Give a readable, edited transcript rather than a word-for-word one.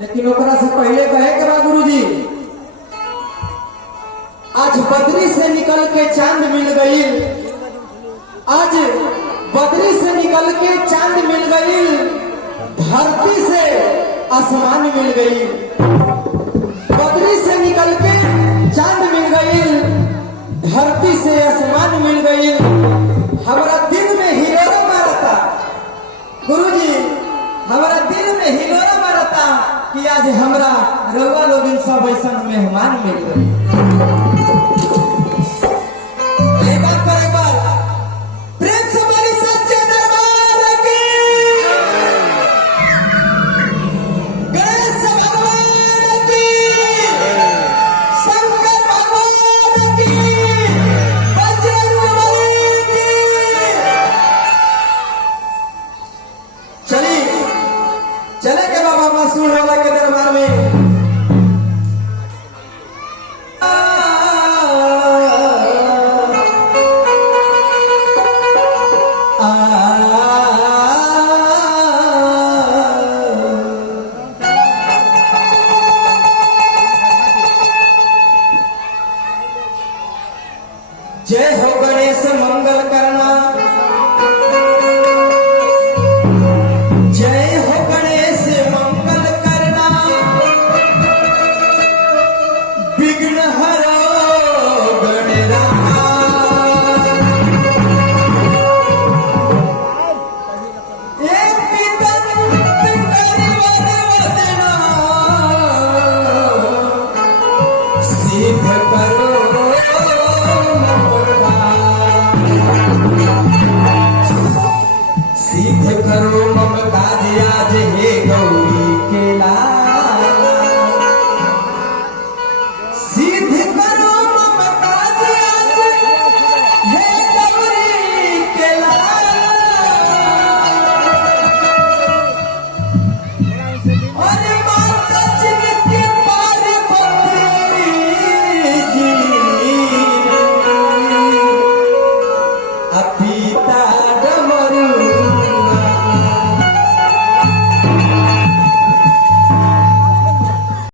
लेकिन ओकरा से पहले कहे के बा गुरुजी, आज बदरी से निकल के चांद मिल गई, आज बदरी से निकल के चांद मिल गई, धरती से आसमान मिल गई। बदरी से निकल के चांद मिल गई, धरती से आसमान मिल गई। हमारा दिल में हिलोरा मारता गुरुजी, हमारा दिल में हिलोरा मारता कि आज हमरा रउआ लोग सब ऐसा मेहमान मिल गए। चले के बाबा मशहूर बाबा के दरबार में। जय हो गणेश मंगल करना, जय हो गणेश मंगल करना, विघ्न हरो गणराज। एक पितन वदना, सिद्ध करो सिद्ध करो मम काज आज हे गौरी के लाल। सिद्ध करो मम काज आज हे गौरी के लाल। और माता जिनकी पार्वती जी, पिता